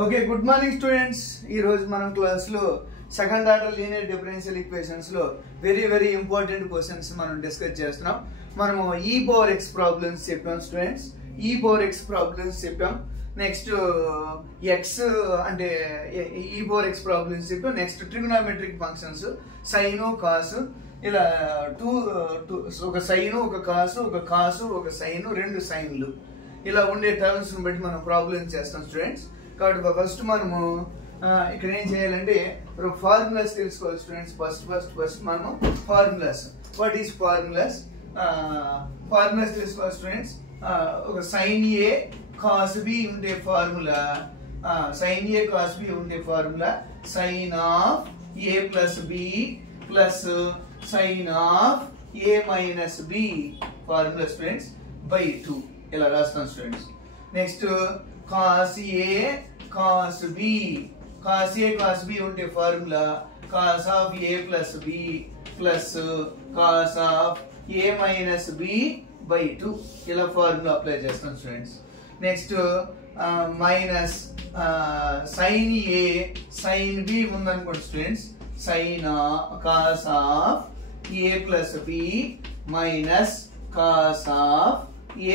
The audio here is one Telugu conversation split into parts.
Okay, good morning students. Ee roju manam class lo second order linear differential equations lo very important questions manam discuss chestunnam. Manamu e power x problems cheppam students. E power x problems cheppam. Next x ante e power x problems cheppam. Next trigonometric functions sin cos ila oka sin oka cos oka sin rendu sinlu ఇలా ఉండే టర్మ్స్ ని బట్టి మనం ప్రాబ్లమ్స్ చేస్తాం స్టూడెంట్స్. కాబట్టి ఫస్ట్ మనము ఇక్కడ ఏం చేయాలంటే ఫార్ములాస్ తెలుసుకోవాలి స్టూడెంట్స్. ఫస్ట్ మనము formulas. What is formulas? Formulas తెలుసుకోవాలి స్టూడెంట్స్. ఒక సైన్ ఏ కాస్ బి ఉండే formula, sine A cos B ఉండే formula sine of A plus B plus sine of A minus B formula students by 2 ఇలా రాస్తాం students. Next cos A cos B, cos A cos B ఉంటే formula cos of A plus B plus cos of A minus B by 2 ఇలా ఫార్ములా అప్లై చేస్తాం students. Next minus sine A sine B ఉందనుకోండి students, sine cos of A plus B minus cos of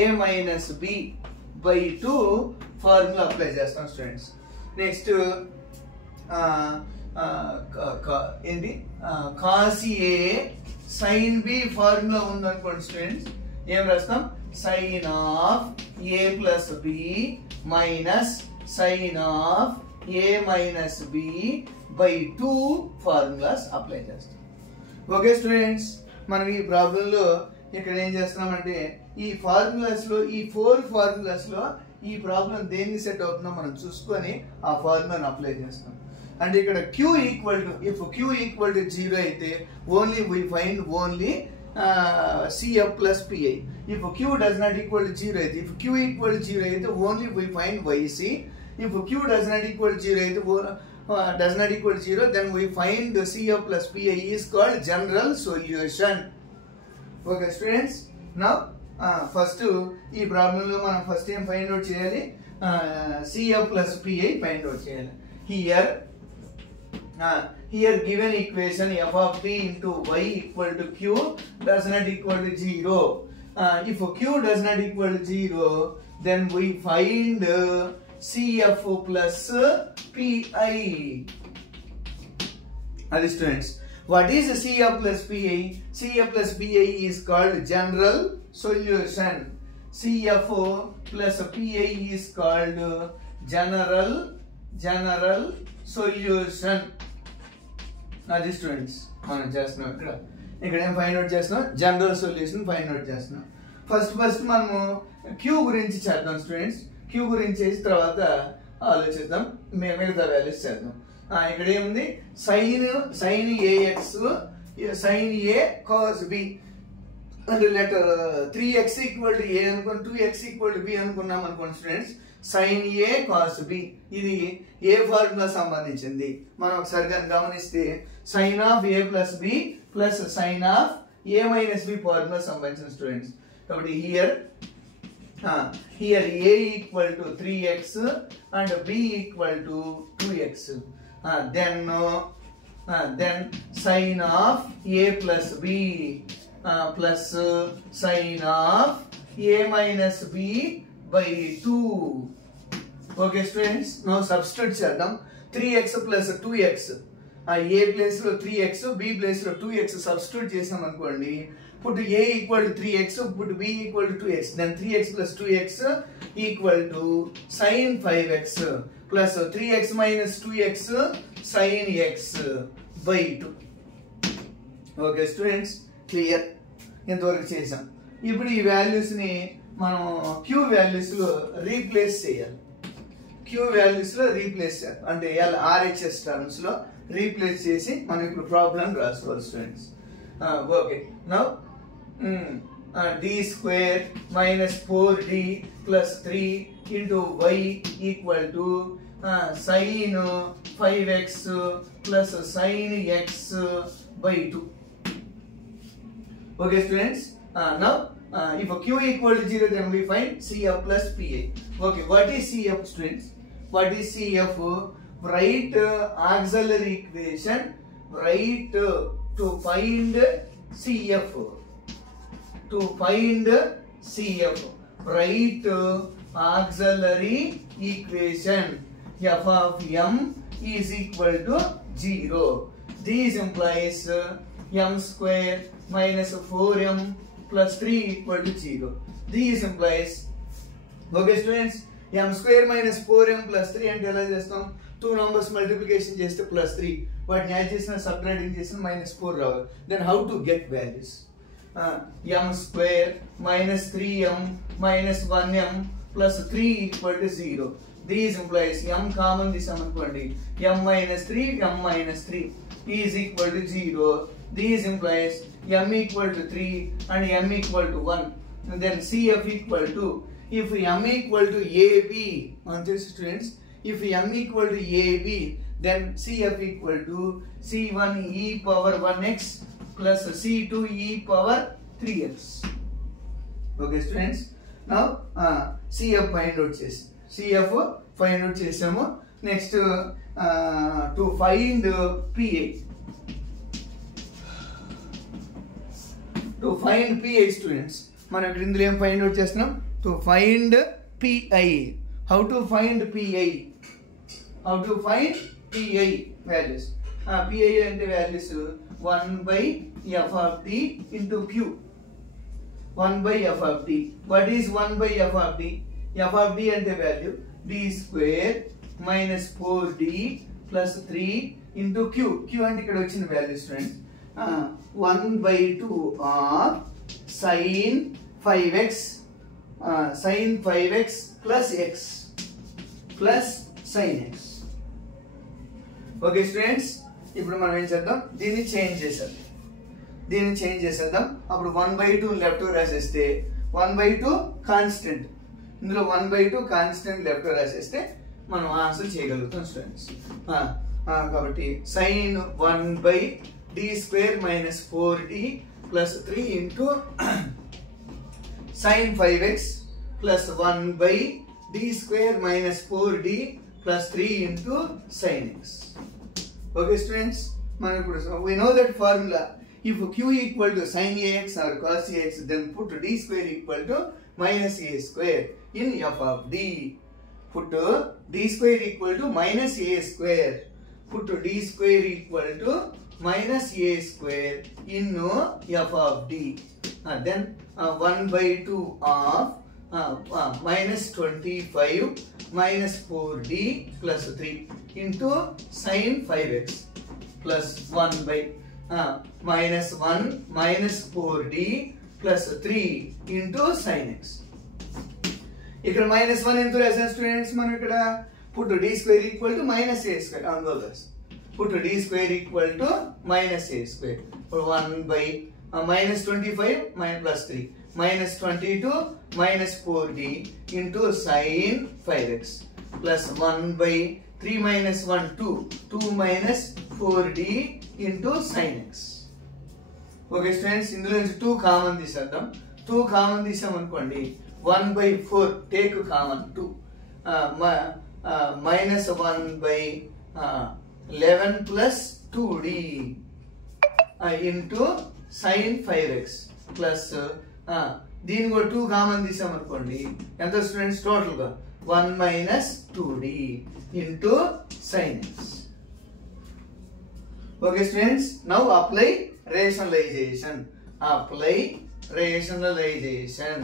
a minus b by 2 formula apply చేస్తాం స్టూడెంట్స్. నెక్స్ట్ ఏంటి cos A sine B formula ఉందనుకోండి స్టూడెంట్స్, ఏం రాస్తాం sine of A plus B minus sine of A minus B by 2 formulas apply చేస్తాం. ఓకే స్టూడెంట్స్, మనం ఈ ప్రాబ్లంలో ఇక్కడ ఏం చేస్తున్నామంటే ఈ ఫార్ములాస్ లో ఈ 4 ఫార్ములాస్ లో ఈ ప్రాబ్లం దేన్ని సెట్ అవుతుందో మనం చూసుకొని ఆ ఫార్ములాను అప్లై చేస్తాం. అంటే ఇక్కడ q equal to if q equal to 0 అయితే only we find only cf ప్లస్ pi. If q does not equal to 0 అయితే, ఇఫ్ q ఈక్వల్ టు 0 అయితే only we find yc. If q does not equal to 0 అయితే does not equal to 0, then we find the cf plus pi is called general solution. Okay students, now first ఈ ప్రాబ్లం లో మనం ఫస్ట్ ఏం ఫైండ్ అవుట్ చేయాలి, cf plus pi find out చేయాలి. here given equation f of t into y equal to q does not equal to 0. If q does not equal to 0, then we find cf plus pi. Adi students, what is cf plus pi? cf plus pi is called general solution. cf plus pi is called general solution. Adi students, మనం చేస్తున్నాం ఇక్కడ ఏం ఫైండ్ అవుట్ చేస్తున్నాం, జనరల్ సొల్యూషన్ ఫైండ్ అవుట్ చేస్తున్నాం. ఫస్ట్ మనము q గురించి చేద్దాం స్టూడెంట్స్. q గురించి చేసిన తర్వాత ఆలోచిద్దాం, మిగతా వాల్యూస్ చేద్దాం. ఇక్కడ ఏముంది sine A X sine A cos B అంటే letter 3x equal to A అనుకోండి, 2x ఈక్వల్ టు బి అనుకున్నాం అనుకోండి students. Sine A cos B ఇది ఏ ఫార్ములా సంబంధించింది. మనం ఒకసారి కానీ గమనిస్తే sine of A plus B plus sine of A minus B formula సంబంధించిన స్టూడెంట్స్. కాబట్టి here a equal to 3x and b equal to 2x. Then sin of a plus b plus sin of a minus b by 2. Okay students, now substitute చేద్దాం. 3x plus 2x, a place లో 3x, b place లో 2x substitute చేసాం అనుకోండి. Put a equal to 3x, put b equal to 2x, then 3x plus 2x equal to sin 5x plus 3x minus 2x sin x by 2. Okay students, clear? ఇంతవరకు చేసాం. ఇప్పుడు ఈ వాల్యూస్ ని మనం q వాల్యూస్ లో రీప్లేస్ చేయాలి. q వాల్యూస్ లో రీప్లేస్ చేయాలి అంటే RHS టర్మ్స్ లో రీప్లేస్ చేసి మనం ఇప్పుడు ప్రాబ్లం రాసుకోవాలి students. Okay, now d square minus 4d plus 3 into y equal to sin 5x plus sin x by 2. Okay students, now if q equal to 0, then we find cf plus pi. Okay, what is cf students? what is CF? Write auxiliary equation. Write to find CF. To find CF, write auxiliary equation. F of m is equal to 0. This implies m square minus 4m plus 3 equal to 0. This implies, okay students, m square minus 4m plus 3 అంటే ఎలా చేస్తాం? 2 numbers multiplication చేస్తే plus 3, వాటిని యాడ్ చేసిన సబ్ట్రాక్టింగ్ చేసిన minus 4 రావాలి. Then how to get values? m square minus 3m minus 1m plus 3 equal to 0. This implies m common తీసామనుకోండి, m minus 3 m minus 3 is equal to 0. This implies m equal to 3 and m equal to 1. And then CF equal to, if m equal to AB, students, if m equal to AB, then CF equal to C1 e power 1x plus C2 e power 3x. Okay students, now CF find out chesi, CF find out chesamu. Next to find PA. To find PA students, మనం ఇక్కడ ఇందులో ఏం ఫైండ్ అవుట్ చేస్తున్నాం? To find PI. How to find PI? How to find PI values? PI అంటే values 1/f of t into q. 1/f of t. What is 1/f of t? F of t అంటే value d square minus 4d plus 3 into q. Q అంటే ఇక్కడ వచ్చిన value students. 1/2 of sin 5x sin 5x plus x plus sin x. Okay students, ఇప్పుడు మనం ఏం చేద్దాం? దీన్ని చేంజ్ చేసేద్దాం. అప్పుడు 1/2 లెఫ్ట్ రాసేస్తే 1/2 కాన్స్టెంట్, ఇందులో 1/2 కాన్స్టెంట్ లెఫ్ట్ రాసేస్తే మనం ఆన్సర్ చేయగలుగుతాం స్టూడెంట్స్. కాబట్టి sin 1/d square minus 4d plus 3 into sin 5x plus 1/d square minus 4d plus 3 into sin x. Okay students, we know that formula. If q equal to sin ax or cos ax, then put d square equal to minus a square in f of d. Put d square equal to minus a square. Put d square equal to minus a square in f of d. Then 1/2 of minus 25 minus 4d plus 3 into sin 5x plus 1 minus 4d plus 3 into sin x. ఇక్కడ -1 ఎంత రాసాం స్టూడెంట్స్? మనం ఇక్కడ put d square equal to minus a square. Put d square equal to minus a square. 1 minus 25 minus plus 3 minus 22 minus 4d into sin 5x plus 1/3 minus 1 2 minus 4d into sin x. Okay students, ఇందులో నుంచి 2 కామన్ తీసేద్దాం. 2 common తీసామనుకోండి, 1/4 take common 2 minus 1/11 plus 2d into sin 5x plus దీని కూడా 2 కామన్ తీసామనుకోండి, ఎంత స్టూడెంట్స్? టోటల్ గా 1 minus 2d into sin x. Okay students, now apply rationalization. Apply rationalization.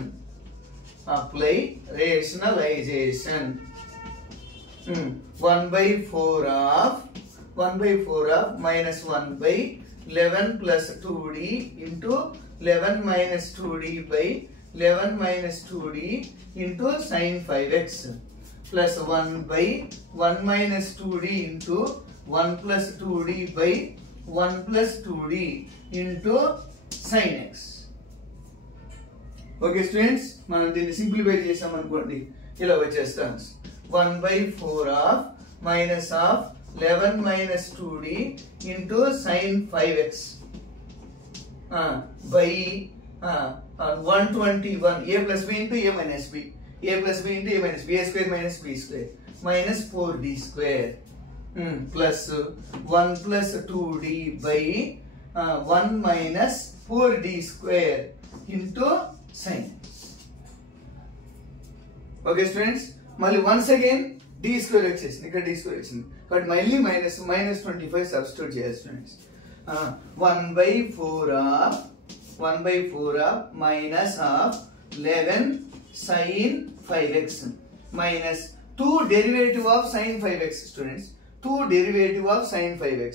1/4 of minus 1/11 plus 2d into 11 minus 2d by 11 minus 2d into sin 5x plus 1/1 minus 2d into 1 plus 2d by 1 plus 2d into sin x. Okay students, మనం దీన్ని సింప్లిఫై చేసామనుకోండి, ఇలా వచ్చేస్తాం. 1/4 of minus of 11 minus 2d into sin 5x by 121 a plus b into a minus b, a plus b into a minus b, a square minus b square minus 4d square plus 1 plus 2d by 1 minus 4d square into sin. Okay students, మళ్ళీ once again d square వచ్చేసింది, ఇక్కడ d square వచ్చింది కాబట్టి మళ్ళీ minus 25 సబ్స్టిట్యూట్ చేయాలి students. 1 by 4 of minus of 11 sin 5x minus 2 derivative of sin 5x students. 2 derivative of sin 5x.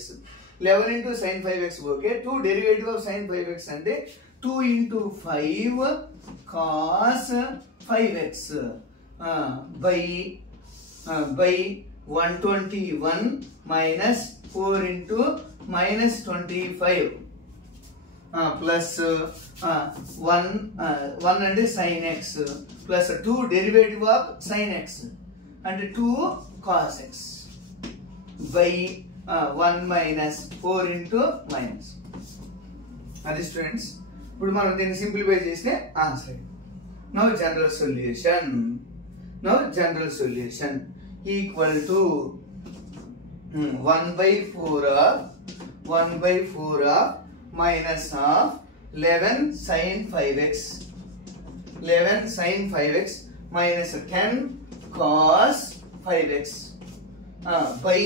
11 into sin 5x okay. 2 derivative of sin 5x అంటే 2 into 5 cos 5x by 121 minus 4 into minus 25 plus 1 and sin x plus 2 derivative of sin x and 2 cos x by 1 minus 4 into minus. అది స్టూడెంట్స్ ఇప్పుడు మనం దీన్ని సింప్లిఫై చేస్తే answer. Now general solution equal to 1 by 4 of minus of 11 sin 5x minus 10 cos 5x by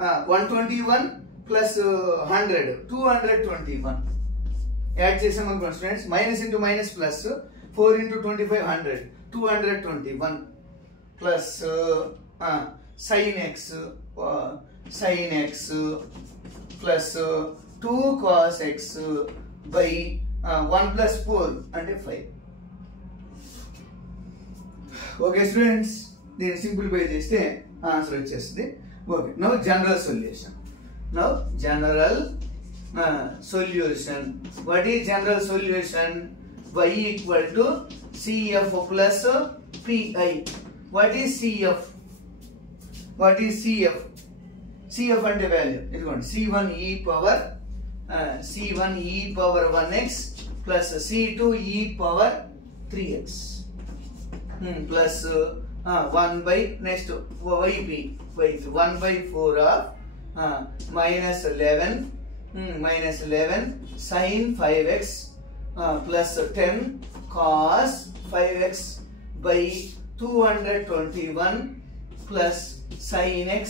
121 plus 100 221 add చేసాం అనుకోండి students. Minus into minus plus 4 into 25 100 221 plus sin x plus 2 cos x by 1 plus 4 అంటే 5. ఓకే స్టూడెంట్స్, దీన్ని సింప్లిఫై చేస్తే ఆన్సర్ వచ్చేస్తుంది. Okay, now general solution. What is general solution? y equal to cf plus pi. What is cf? cf అంటే వాల్యూ ఇదిగోండి, c1 e power 1x plus c2 e power 3x plus 1 by next yp 1 by 4 of minus 11 sin 5x plus 10 cos 5x by 221 plus sin x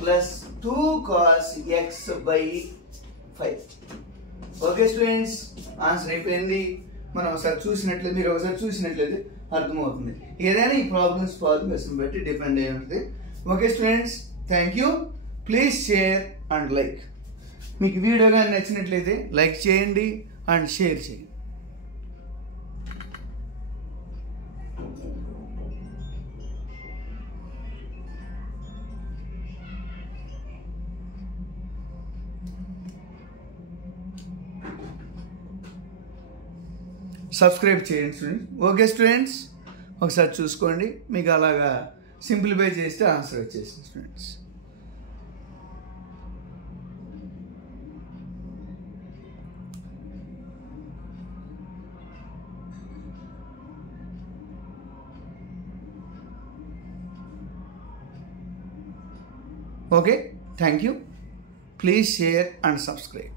plus 2 cos x by 5. Okay students, answer అయిపోయింది. మనం ఒకసారి చూసినట్లయితే అర్థమవుతుంది. ఏదైనా ఈ ప్రాబ్లమ్స్ ఫార్ములేషన్ బట్టి డిపెండ్ అయి ఉంటుంది. Okay students, thank you. Please share and like. మీకు వీడియో కానీ నచ్చినట్లయితే లైక్ చేయండి అండ్ షేర్ చేయండి. సబ్స్క్రైబ్ చేయండి స్టూడెంట్స్. ఓకే స్టూడెంట్స్, ఒకసారి చూసుకోండి. మీకు అలాగా సింప్లిఫై చేస్తే ఆన్సర్ వచ్చేసింది students. Okay, thank you. Please share and subscribe.